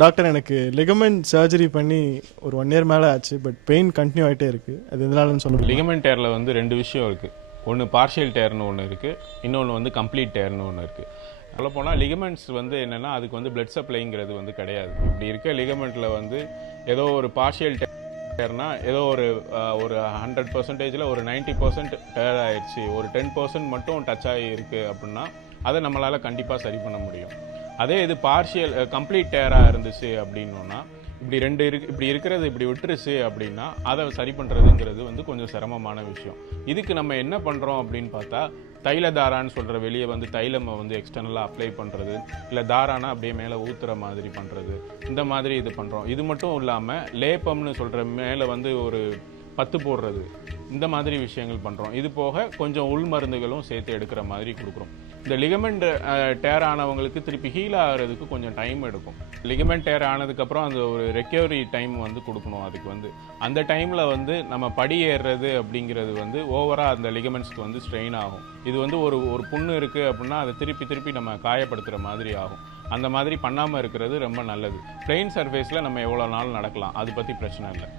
Doctor எனக்கு ligament surgery பண்ணி ஒரு 1 இயர் மேலே ஆச்சு. பட் பெயின் கண்டினியூ ஆகிட்டே இருக்குது. அது எதனாலன்னு சொல்லுங்கள். லிகமெண்ட் டேரில் வந்து 2 விஷயம் இருக்குது. ஒன்று பார்ஷியல் டேர்னு ஒன்று இருக்குது, இன்னொன்று வந்து கம்ப்ளீட் டேர்னு ஒன்று இருக்குது. சொல்லப்போனால் லிகமெண்ட்ஸ் வந்து என்னென்னா அதுக்கு வந்து பிளட் சப்ளைங்கிறது வந்து கிடையாது. இப்படி இருக்க லிகமெண்ட்டில் வந்து ஏதோ ஒரு பார்ஷியல் டேர்னா ஏதோ ஒரு 100%ல் ஒரு 90% டேர் ஆயிடுச்சு, ஒரு 10% மட்டும் டச் ஆகி இருக்குது அப்படின்னா அதை நம்மளால் கண்டிப்பாக சரி பண்ண முடியும். அதே இது கம்ப்ளீட் டேராக இருந்துச்சு அப்படின்னா இப்படி இருக்கிறது இப்படி விட்டுருச்சு அப்படின்னா அதை சரி பண்ணுறதுங்கிறது வந்து கொஞ்சம் சிரமமான விஷயம். இதுக்கு நம்ம என்ன பண்ணுறோம் அப்படின்னு பார்த்தா, தைல தாரான்னு சொல்கிற வெளியே வந்து தைலமை வந்து எக்ஸ்டர்னலாக அப்ளை பண்ணுறது, இல்லை தாரானா அப்படியே மேலே ஊற்றுற மாதிரி பண்ணுறது, இந்த மாதிரி இது பண்ணுறோம். இது மட்டும் இல்லாமல் லேப்பம்னு சொல்கிற மேலே வந்து ஒரு பத்து போடுறது, இந்த மாதிரி விஷயங்கள் பண்ணுறோம். இது போக கொஞ்சம் உள் மருந்துகளும் சேர்த்து எடுக்கிற மாதிரி கொடுக்குறோம். இந்த லிகமெண்ட் டேர் ஆனவங்களுக்கு திருப்பி ஹீல் ஆகிறதுக்கு கொஞ்சம் டைம் எடுக்கும். லிகமெண்ட் டேர் ஆனதுக்கப்புறம் அந்த ஒரு ரெக்கவரி டைம் வந்து கொடுக்கணும். அதுக்கு வந்து அந்த டைமில் வந்து நம்ம படி ஏறுறது அப்படிங்கிறது வந்து ஓவராக அந்த லிகமெண்ட்ஸ்க்கு வந்து ஸ்ட்ரெயின் ஆகும். இது வந்து ஒரு புண்ணு இருக்குது அப்படின்னா அதை திருப்பி நம்ம காயப்படுத்துகிற மாதிரி ஆகும். அந்த மாதிரி பண்ணாமல் இருக்கிறது ரொம்ப நல்லது. பிளெயின் சர்ஃபேஸில் நம்ம எவ்வளோ நாள் நடக்கலாம், அது பற்றி பிரச்சனை இல்லை.